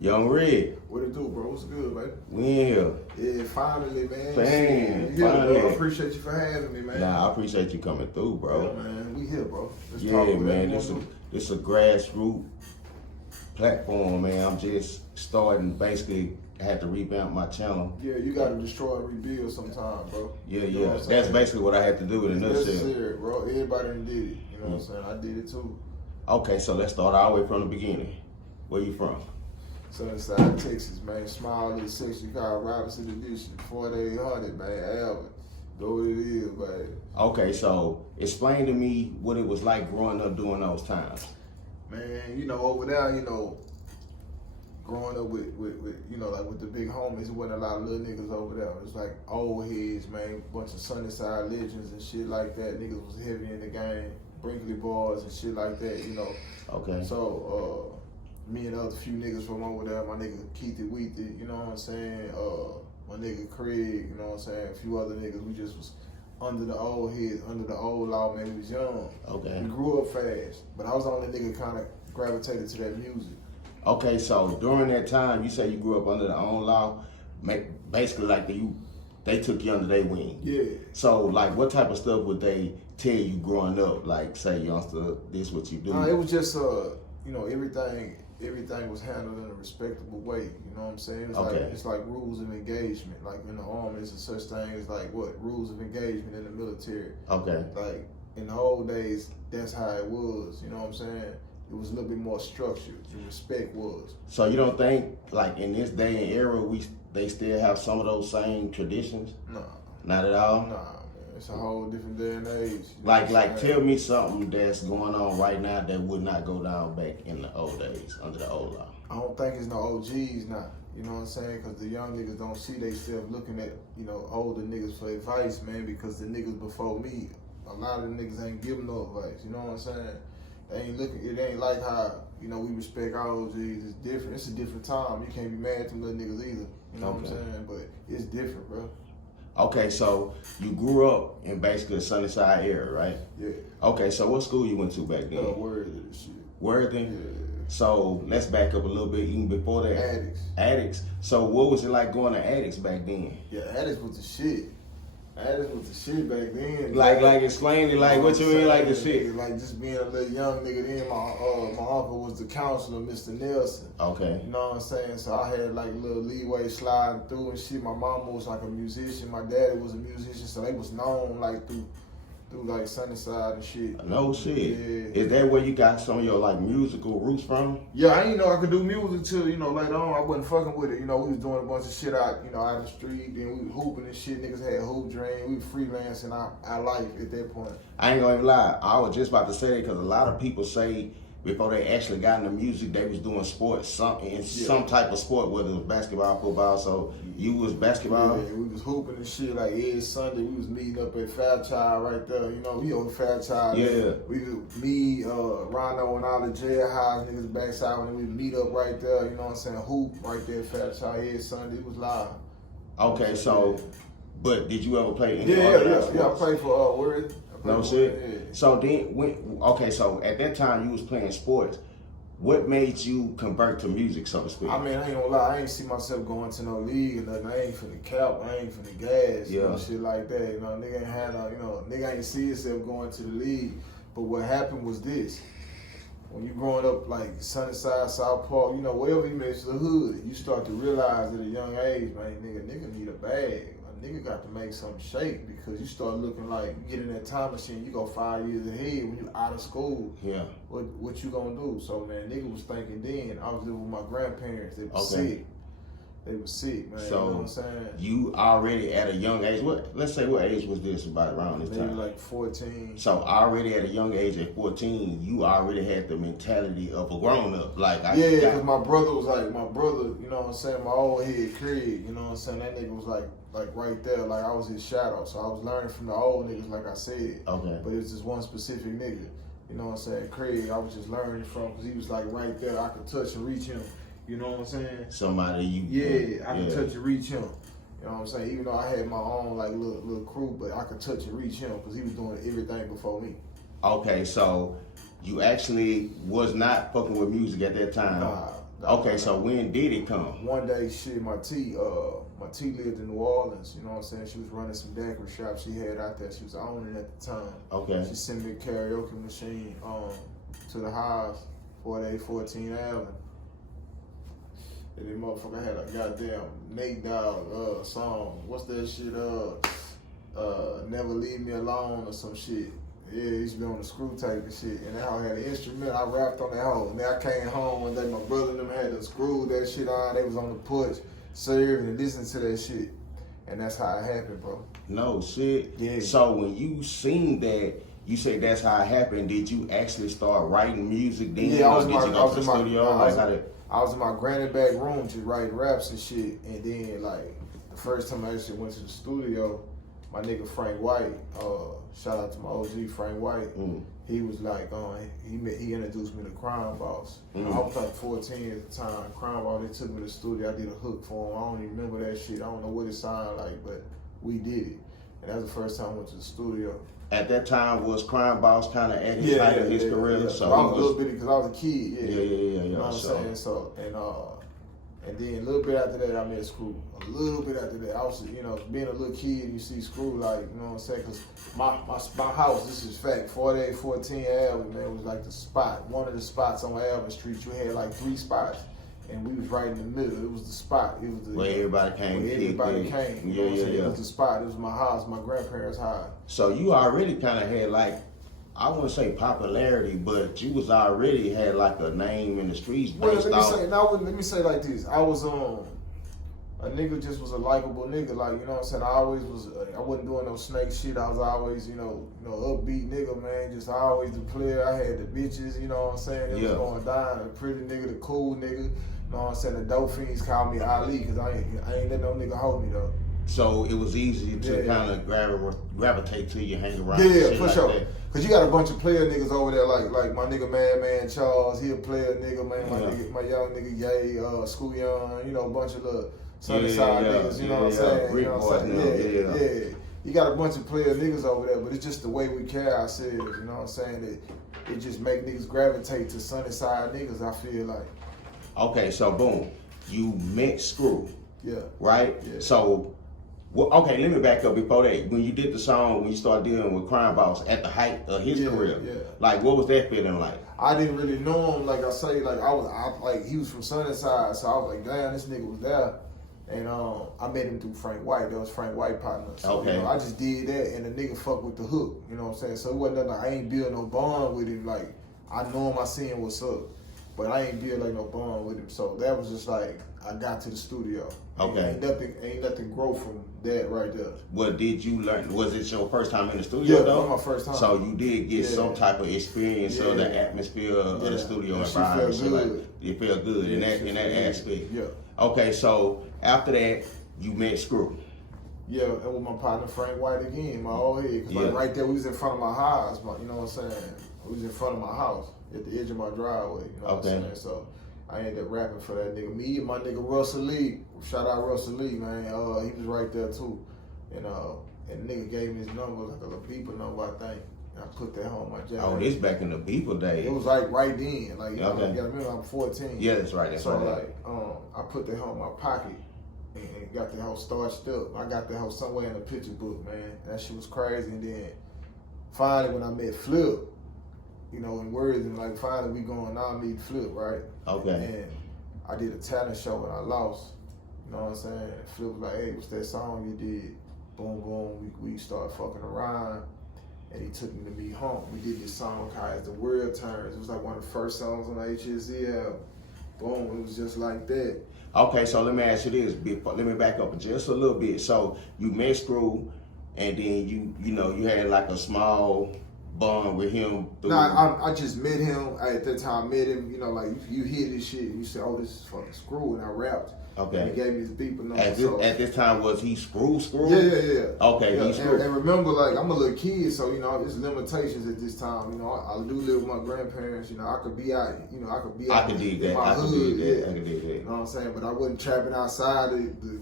Young Red, What it do, bro? What's good, man? we in here. Yeah, finally, man. Man, Yeah, finally. bro. I appreciate you for having me, man. Nah, I appreciate you coming through, bro. Yeah, man. We here, bro. Let's Yeah, talk about man, this this a grassroots platform, man. I'm just starting, basically, I had to revamp my channel. Yeah, you gotta destroy and rebuild sometime, bro. Yeah, You know yeah. what I'm That's saying? basically what I had to do in a It's nutshell. necessary, bro. Everybody done did it. You know what I'm saying? I did it too. Okay, so let's start all the way from the beginning. Where you from? Sunnyside, Texas, man. Small little section called Robinson Edition. 4800, man. Alvin. Go what it is, man. Okay, so explain to me what it was like growing up during those times. Man, you know, over there, you know, growing up with you know, like with the big homies, it wasn't a lot of little niggas over there. It was like old heads, man, bunch of Sunnyside legends and shit like that. Niggas was heavy in the game, Brinkley boys and shit like that, you know. Okay. So, me and the other few niggas from over there, my nigga Keithy Weethy, you know what I'm saying? My nigga Craig, you know what I'm saying? A few other niggas, we just was under the old heads, under the old law, man. We was young. Okay. We grew up fast, but I was the only nigga kind of gravitated to that music. Okay, so during that time, you say you grew up under the own law, basically like they took you under their wing. Yeah. So like, what type of stuff would they tell you growing up? Like, say, youngster, this what you do? It was just you know, everything was handled in a respectable way. You know what I'm saying? It's Okay. like it's like rules of engagement. Like in the army, there's a such thing as like what rules of engagement in the military. Okay. Like in the old days, that's how it was. You know what I'm saying? It was a little bit more structured. The respect was. So you don't think like in this day and era they still have some of those same traditions? Nah. Not at all. Nah, man. It's a whole different day and age. You know Like what I'm saying? tell me something that's going on right now that would not go down back in the old days under the old law. I don't think it's no OGs now. You know what I'm saying? Because the young niggas don't see themselves looking at, you know, older niggas for advice, man, because the niggas before me, a lot of the niggas ain't giving no advice. You know what I'm saying? They ain't looking, it ain't like how, you know, we respect our OGs. It's different. It's a different time. You can't be mad at them little niggas either. You know what I'm saying? But it's different, bro. Okay, so you grew up in basically the Sunnyside area, right? Yeah. Okay, so what school you went to back then? Worthy shit. Worthy? Yeah. So let's back up a little bit even before that. Addicts. Addicts. So what was it like going to Addicts back then? Yeah, Addicts was the shit. Addicts was the shit back then. Like explain it, like what you mean like the shit? Like just being a little young nigga then, my uncle was the counselor, Mr. Nelson. Okay. You know what I'm saying? So I had like a little leeway sliding through and shit. My mama was like a musician, my daddy was a musician, so they was known like through like Sunnyside and shit. No shit. Yeah. Is that where you got some of your like musical roots from? Yeah, I didn't know I could do music till, you know, later on. I wasn't fucking with it. You know, we was doing a bunch of shit out, you know, out the street. Then we was hooping and shit. Niggas had hoop dream. We was freelancing our life at that point. I ain't gonna lie. I was just about to say that because a lot of people say before they actually got into music, they was doing sports, some type of sport, whether it was basketball, football. So you was basketball? Yeah, we was hooping and shit like every Sunday. We was meeting up at Fairchild right there. You know, we on Fairchild. Yeah. We was me, Rondo, and all the jailhouse niggas backside when we meet up right there. You know what I'm saying? Hoop right there at Fairchild every Sunday. It was live. Okay, so, but did you ever play any Yeah, organized I sports? played for Worthy. No shit. So then, so at that time you was playing sports. What made you convert to music, so to speak? I mean, I ain't gonna lie, I ain't see myself going to no league or nothing. I ain't finna cap, I ain't finna gas, you know, shit like that. You know, nigga ain't had no, you know, nigga ain't see himself going to the league. But what happened was this. When you growing up like Sunnyside, South Park, you know, wherever you make the hood, you start to realize at a young age, man, nigga need a bag. A nigga got to make something shake because you start looking like, you get in that time machine, you go 5 years ahead when you out of school. Yeah. What you gonna do? So, man, nigga was thinking then, I was living with my grandparents, they was sick. They was sick, man, So you know what I'm saying? You already at a young age, let's say what age was this about around this Maybe time? like 14. So already at a young age, at 14, you already had the mentality of a grown up. Yeah, because my brother was like, you know what I'm saying, my old head Craig, you know what I'm saying, that nigga was like right there, like I was his shadow. So I was learning from the old niggas, like I said. Okay. But it's just one specific nigga, you know what I'm saying, Craig, I was just learning from, because he was like right there, I could touch and reach him. You know what I'm saying? Somebody you... Yeah, I could touch and reach him. You know what I'm saying? Even though I had my own like little crew, but I could touch and reach him because he was doing everything before me. Okay, so you actually was not fucking with music at that time. Nah, Okay, so when did it come? One day, shit, my T lived in New Orleans, you know what I'm saying? She was running some daiquiri shops she had out there. She was owning at the time. Okay. She sent me a karaoke machine to the house, 4814 Avenue. And that motherfucker had a goddamn Nate Dogg song. What's that shit? Never Leave Me Alone or some shit. Yeah, he used to be on the screw tape and shit. And that hoe had an instrument. I rapped on that hoe. And then I came home one day, my brother and them had to screw that shit on. They was on the porch, serving and listening to that shit. And that's how it happened, bro. No shit. Yeah. So when you seen that, you say that's how it happened. Did you actually start writing music then? Yeah, or did you go to the studio? I was in my granny back room just writing raps and shit. And then, like, the first time I actually went to the studio, my nigga Frank White, shout out to my OG Frank White. He was like, he introduced me to Crime Boss. I was like 14 at the time. Crime Boss, they took me to the studio. I did a hook for him. I don't even remember that shit. I don't know what it sounded like, but we did it. And that was the first time I went to the studio. At that time, was Crime Boss kind of at his height of his career? Yeah. So I was a little bitty because I was a kid. Yeah. You know what I'm saying? So, and then a little bit after that, I met Screw. A little bit after that, I was, being a little kid, you see Screw, like, you know what I'm saying? Because my house, this is fact, 4814 Avenue, man, was like the spot, one of the spots on Alvin Street. You had like 3 spots, and we was right in the middle. It was the spot. It was the where everybody came. Where everybody came. You know what I'm saying? It was the spot. It was my house, my grandparents' house. So you already kind of had like, I wouldn't say popularity, but you was already had like a name in the streets. Well, let me say like this. I was a nigga just was a likable nigga, like, you know what I'm saying? I always was, I wasn't doing no snake shit. I was always, upbeat nigga, man. Just always the player. I had the bitches, you know what I'm saying? It was going down. The pretty nigga, the cool nigga. You know what I'm saying? The dope fiends call me Ali, because I ain't let no nigga hold me though. So it was easy to kind of gravitate to you, hang around. Yeah, for like sure. That. Cause you got a bunch of player niggas over there, like my nigga Man Charles, he a player nigga, man. My young nigga Ye, School Young, a bunch of little Sunnyside niggas, you know what I'm saying? You know what I'm saying? Yeah. You got a bunch of player niggas over there, but it's just the way we carry ourselves, you know what I'm saying? It just make niggas gravitate to Sunnyside niggas, I feel like. Okay, so boom, you met Screw. Yeah. Right? Yeah. So, okay, let me back up before that. When you did the song, when you started dealing with Crime Boss at the height of his career, like what was that feeling like? I didn't really know him, like I say, like he was from Sunnyside, so I was like, damn, this nigga was there. And I met him through Frank White. That was Frank White partner. So, okay. I just did that, and the nigga fucked with the hook. You know what I'm saying? So it wasn't nothing. I ain't build no bond with him. Like, I know him, I see him, what's up. But I ain't build like no bond with him. So that was just like, I got to the studio. Okay. Ain't nothing grow from that right there. What did you learn? Was it your first time in the studio though? Yeah, that was my first time. So you did get some type of experience of the atmosphere of the studio environment. Felt good. Like, it felt good in that aspect. Yeah. Okay, so after that, you met Screw. Yeah, and with my partner Frank White again, my old head. Cause like right there, we was in front of my house. You know what I'm saying? We was in front of my house at the edge of my driveway. You know what I'm saying? So I ended up rapping for that nigga. Me and my nigga Russell Lee. Shout out Russell Lee, man. He was right there too. And the nigga gave me his number, like a little beeper number, I think. And I put that on my jacket. Oh, this back in the beeper days. It was like right then. Like, you know, you gotta remember I'm 14. Yeah, that's right. So like, I put that on my pocket and got the hoe starched up. I got that hoe somewhere in the picture book, man. That shit was crazy. And then finally when I met Flip, in Worthing, like finally we going out meet Flip, right? Okay. And I did a talent show and I lost. You know what I'm saying? And Flip was like, hey, what's that song you did? Boom, boom, we started fucking around. And he took me to meet home. We did this song called As the World Turns. It was like one of the first songs on the HSE album. Boom, it was just like that. Okay, so let me ask you this. Let me back up just a little bit. So you met Screw, and then you had like a small bond with him. Nah, I just met him. At that time, I met him. Like you hear this shit, and you say, "Oh, this is fucking Screw," and I rapped. Okay. And he gave me his beeper number. At this time, was he Screw? Yeah. Okay, yeah. He Screw. And remember, like, I'm a little kid, so, there's limitations at this time. I do live with my grandparents. I could be out, I can dig that. I can dig that. You know what I'm saying? But I wasn't trapping outside the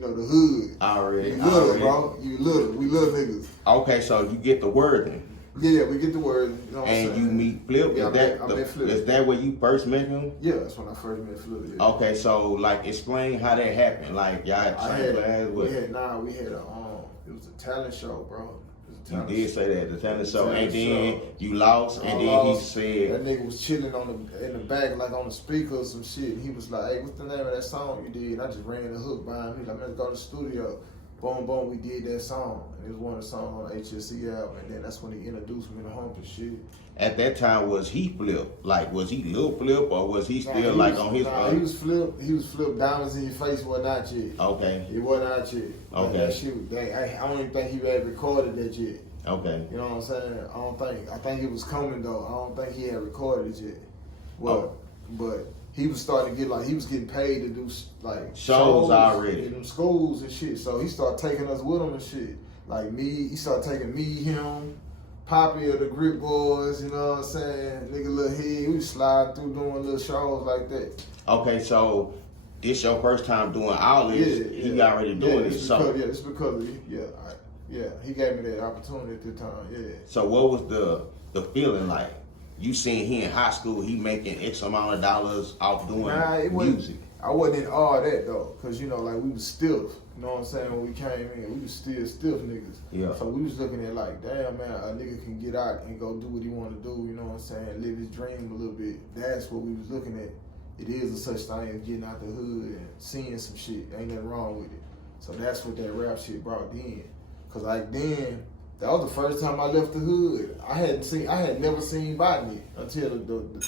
hood. Already. You little, bro. You little. We little niggas. Okay, so you get the Worthing. Yeah, we get the word. You know what I'm And saying? you meet Flip. Yeah, I met Flip. Is that where you first met him? Yeah, that's when I first met Flip. Yeah. Okay, so like explain how that happened. Like y'all had class with. We had a it was a talent show, bro. You did say that, the talent show, and then show. you lost, and then he said that nigga was chilling in the back, like on the speaker or some shit. He was like, "Hey, what's the name of that song you did?" And I just ran the hook behind me. Like, let's go to the studio. Boom, boom, we did that song. And it was one of the songs on the HSE album. And then that's when he introduced me to Hump and shit. At that time, was he Flip? Like, was he Lil Flip, or was he still on his? He was Flip. He was Flip. Diamonds in your face wasn't out yet. Okay. It wasn't out yet. Okay. That shit. I don't even think he had recorded that yet. Okay. You know what I'm saying? I think it was coming though. I don't think he had recorded it yet. Well, but he was starting to get he was getting paid to do like shows already in them schools and shit. So he started taking us with him and shit. Like me, he started taking me, him, Poppy of the Grip Boys. You know what I'm saying? Nigga, little head. We slide through doing little shows like that. Okay, so this your first time doing all this? Yeah. He already doing it. So it's because of he gave me that opportunity at the time. Yeah. So what was the feeling like? You seen he in high school, he making X amount of dollars off doing music. I wasn't in all that though, cause you know, like we was stiff. You know what I'm saying? When we came in, we was still stiff niggas. Yeah. So we was looking at like, damn man, a nigga can get out and go do what he want to do. You know what I'm saying? Live his dream a little bit. That's what we was looking at. It is a such thing as getting out the hood and seeing some shit. Ain't nothing wrong with it. So that's what that rap shit brought in. Cause like then, that was the first time I left the hood. I had never seen Botany until then.